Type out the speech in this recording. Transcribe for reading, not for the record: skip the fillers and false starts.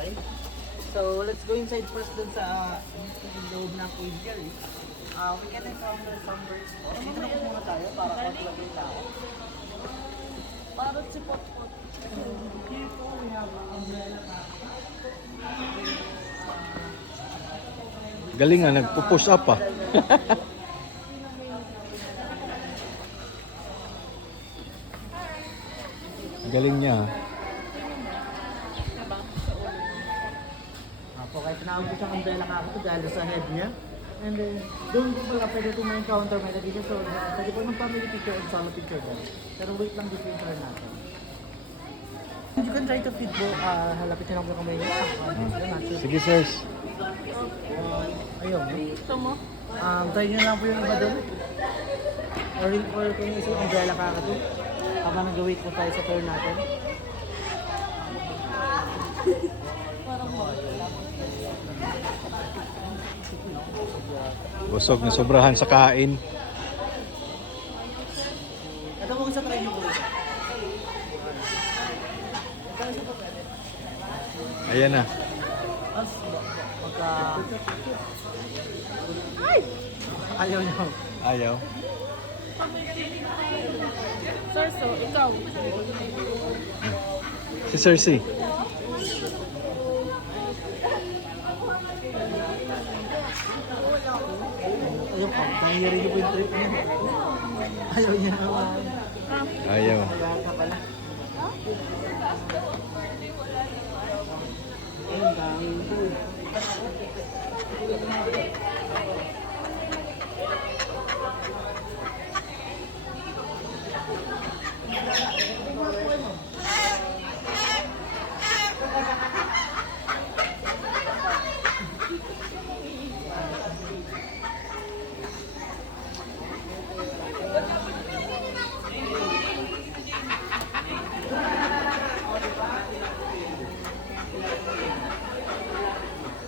Okay? So, let's go inside first dun sa loob ng aviary. We can encounter some birds. Dito na po muna tayo para mag-lagay tao. Parang si Potpot. Here po, we have umbrella park. Galing nga, nagpo-push up ah. Galing niya. Po, kahit tinawag ko siyang umbrella kakito dahil sa head niya. And then, doon po pala pwede po ma-encounter may nagiging so, pwede po ng family picture and solo picture doon. Pero wait lang dito yung turn natin. You can try to feed po, halapitin lang po kamay niya. Sige, sirs. Ayun. Ito mo? Try nyo lang po yung iba doon. Or kung isa yung umbrella kakito. Habang nag-wait po tayo sa turn natin. Busog na sobrahan sa kain. Ito po sa try nyo po. Ayan na. Magka... Ay! Ayaw nyo. Ayaw. Sarso, ikaw. Si Cersei. Ayaw po. Nangyari nyo po yung trip niya. Ayaw niya naman. Ayaw. Kaya ka pala.